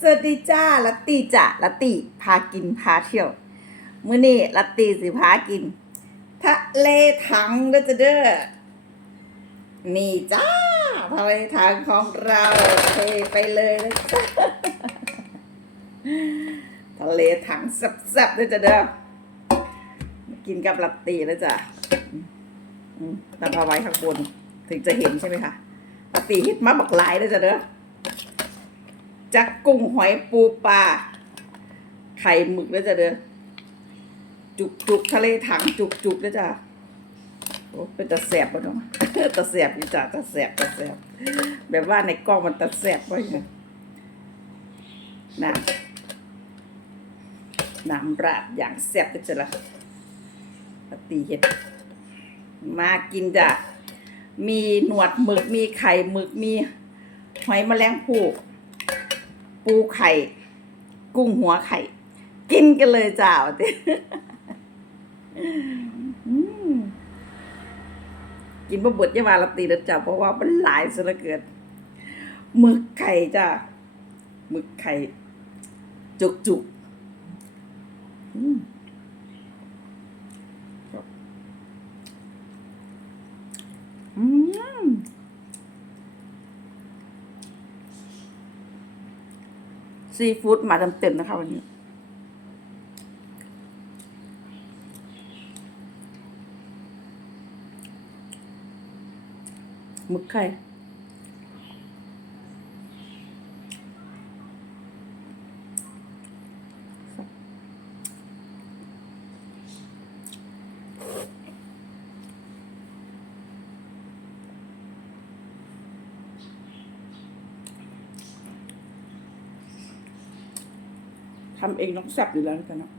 สวัสดีจ้าลัตตีจ้ะลัตตีพากินพาเที่ยวมื้อนี้ลัตตีสิพากินทะเลถังเด้อจ้ะเด้อนี่จ้าทะเลถังของเราเทไปเลยนะจ้าทะเลถังแซ่บๆเด้อจ้ะเด้อกินกับลัตตีแล้วจ้ะตั้งเอาไว้ข้างบนถึงจะเห็นใช่ไหมคะลัตตีฮิตมาบักหลายเด้อจ้ะเด้อ จักกุ้งหอยปูปลาไข่หมึกแล้วจ้ะเด้อจุกจุกทะเลถังจุกจุกแล้วจ้ะโอ้เป็นตะแสบปะเนาะตะแสบอยู่จ้ะตะแสบตะแสบแบบว่าในกล้องมันตะแสบไว้ไงน้ำน้ำราดอย่างแสบเลยจ้ะละปฏิเห็ด มากินจ้ะมีหนวดหมึกมีไข่หมึกมีหอยแมลงภู่ ปูไข่ กุ้งหัวไข่ กินกันเลยจ้าเกินบะบดยาวาลตีนะจ้าเพราะว่ามันหลายซะเหลือเกินหมึกไข่จ้าหมึกไข่ จุกจุกอืมอืม ซีฟู้ดมาเต็มๆนะคะวันนี้หมึกไข่ ทำเองต้องแซ่บอยู่แล้วนะจ๊ะเนาะ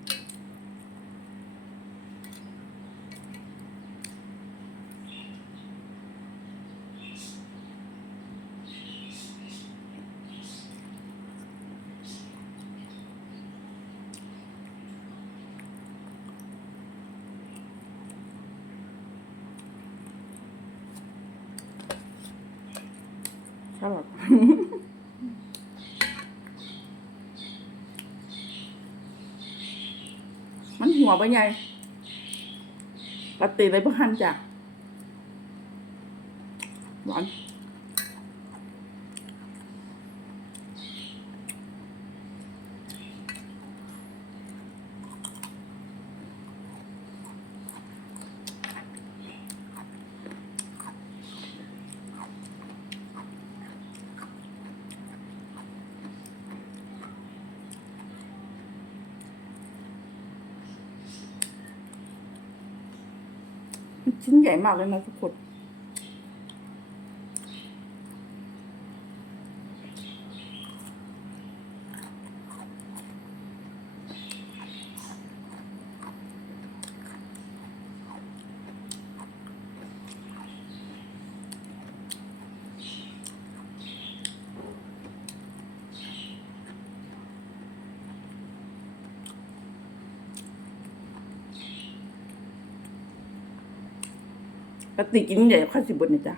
ชอบ มัน หัวไปใหญ่ปฏิไปพวกหันจ้ะหวาน ชิ้นใหญ่มากเลยนะทุกคน ปกติกินใหญ่ข้าวสิบบนนะจ๊ะ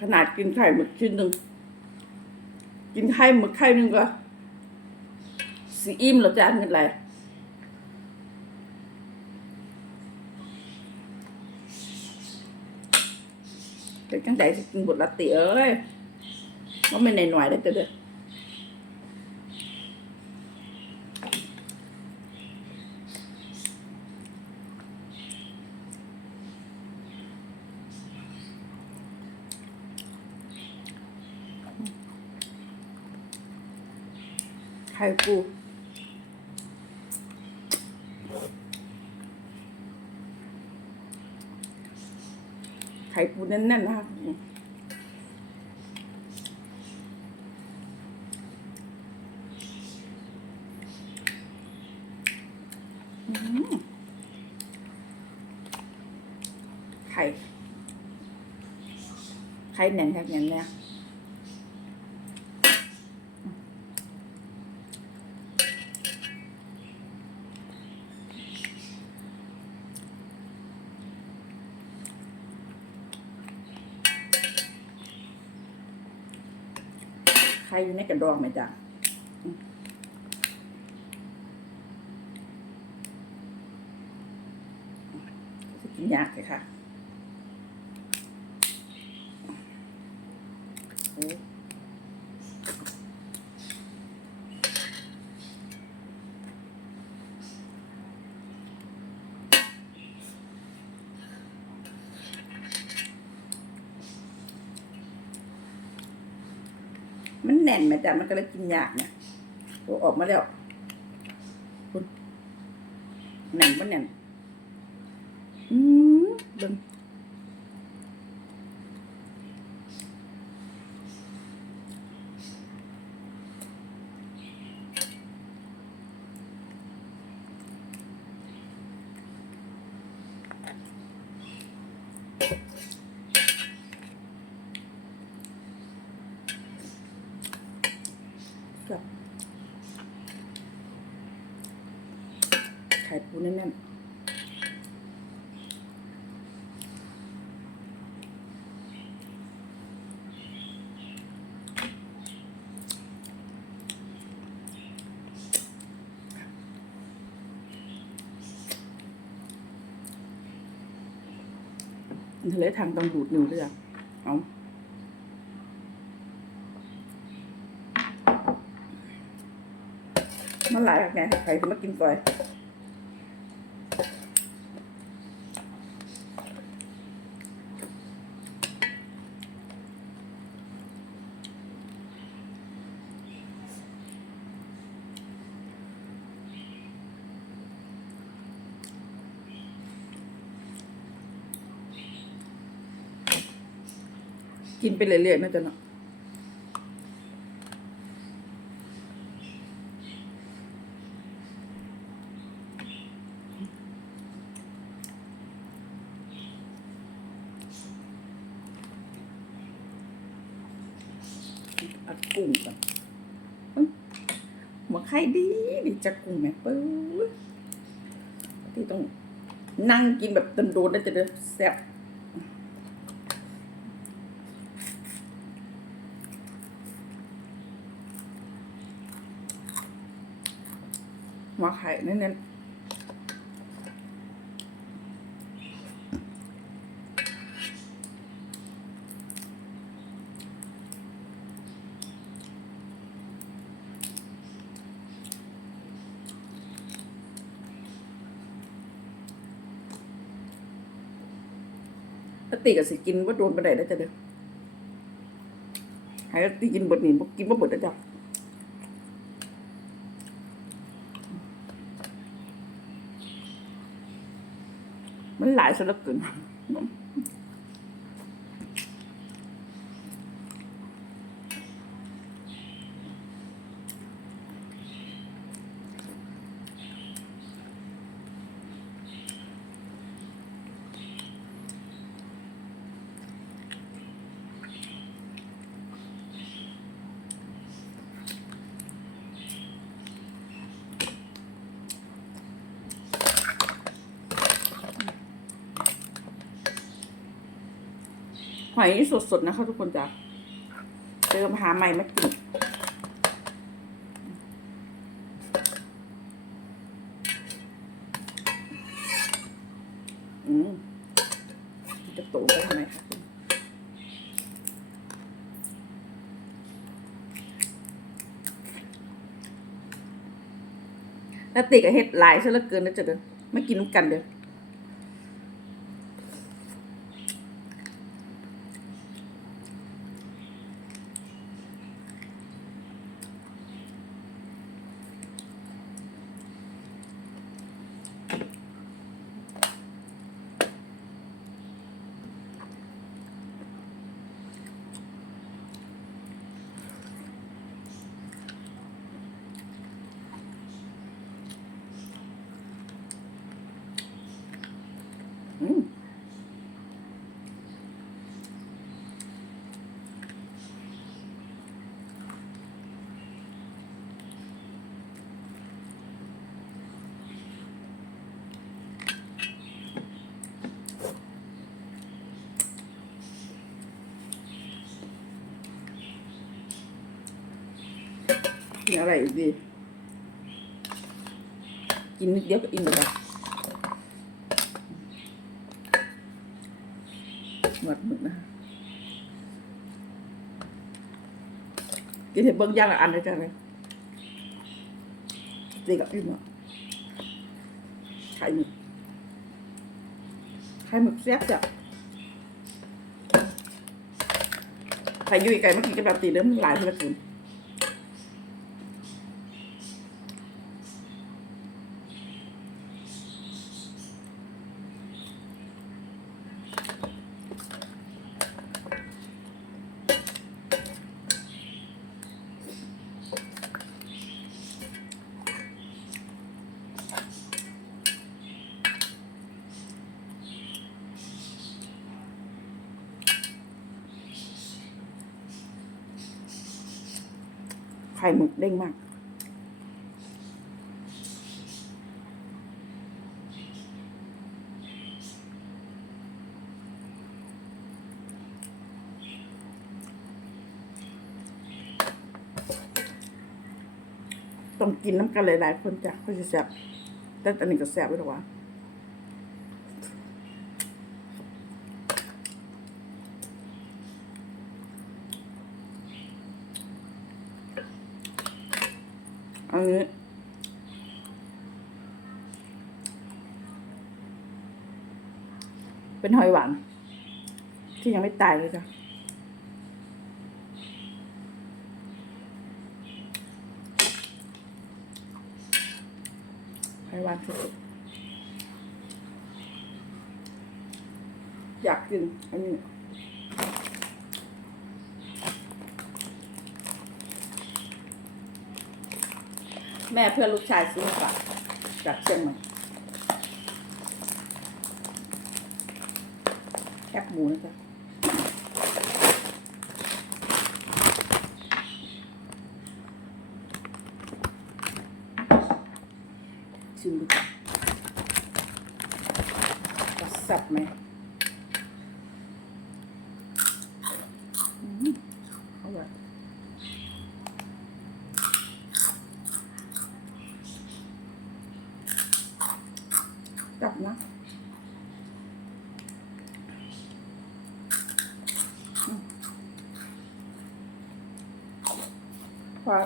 ขนาดกินไข่หมึกชิ้นหนึ่งกินไข่หมึกไข่หนึ่งก็สีอิ่มแล้วจ้าเงินไรเป็นจังใจกินบทละติเอ้ยว่าไม่ในหน่อยได้แต่เด้อ ข่ปูไข่ปูแน่นๆนะคะอืมไข่ ไข่แน่นแค่นั้นเนี่ย ครอยู่ในกระดองไหมจ๊ะกินยากเลยค่ะโอ้ มันแน่นไหมจ๊ะมันก็เลยกินยากเนี่ยโอ้ออกมาแล้วคุณแน่นมันแน่น อืมเบิ่งครับ ไข่ปูแน่นทะเลทางต้องดูดนิ้วเรือเอามันหลายไงใครจะมากินก่อย กินไปเรื่อยๆนะจ๊ะเนาะอัดกุ้งก่อนหัวไข่ดีดีจะกุ้งแม่ปื้อที่ต้องนั่งกินแบบโดนๆแล้จะเด้อแซ่บ หัวไข่เน้นๆปกติก็สิกินว่าโดนไปไหนได้วจ้ะเด้อให้ติกินบดนี่บ่กินบ่เบิดแล้วจ้ะ มันหลายซะเหลือเกิน อยนี่สดๆนะคะทุกคนจ้ะเติมหาใหม่มากินอืมจะโตไปทำไมคะแล้วติกับเฮ็ดหลายซะเหลือเกินนะจ๊ะเด้อไม่กินน้ำกันเด้อ กินอะไรอีกดี กินนิดเดียวก็อิ่มเลยหมดหมึกนะกินเห็ดเบิ้งย่างละอันเลยจ้ะเลยตีกับอิ่มอะไข่หมึกไข่หมึกแซ่บจ้ะไข่ยุ่ยไก่เมื่อกี้กับเราตีเริ่มนหลายเท่าไหร่ ไข่หมึกเด้งมาก ต้องกินน้ำกันหลายๆคนจ้ะเขาจะแซ่บแต่อันนี้ก็แซ่บไว้หรอวะอันนี้ เป็นหอยหวาน ที่ยังไม่ตายเลยจ้ะหอยหวานสุดๆอยากกินอันนี้แม่เพื่อนลูกชายซื้อมาฝากจากเชียงใหม่ แคบหมูนะจ๊ะชิมดูก่อนจะสับไหมอืมอร่อยกลับนะ พอ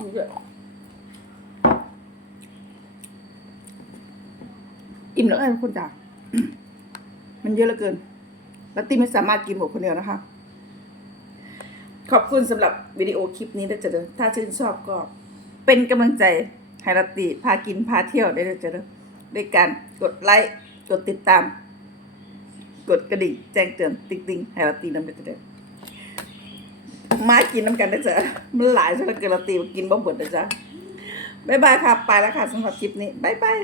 มีเยอะอิ่มแล้วไอ้คุณจ๋ามันเยอะเหลือเกิน แล้วติไม่สามารถกินหมดคนเดียวนะคะ ขอบคุณสำหรับวิดีโอคลิปนี้ด้วยจ้ะเด้อถ้าชื่นชอบก็ เป็นกำลังใจให้รัตติพากินพาเที่ยวได้เลยจ้ะเด้อด้วยการกดไลค์ กดติดตาม กดกระดิ่งแจ้งเตือนติ๊งติ๊งให้รัตติน้ำเด้อจ้ะเด้อ มากินน้ำกันนะจ๊ะมันหลายซะเหลือเกินรัตติกินบ่หมดนะจ๊ะบ๊ายบายค่ะ ไปแล้วค่ะสำหรับคลิปนี้บ๊ายบาย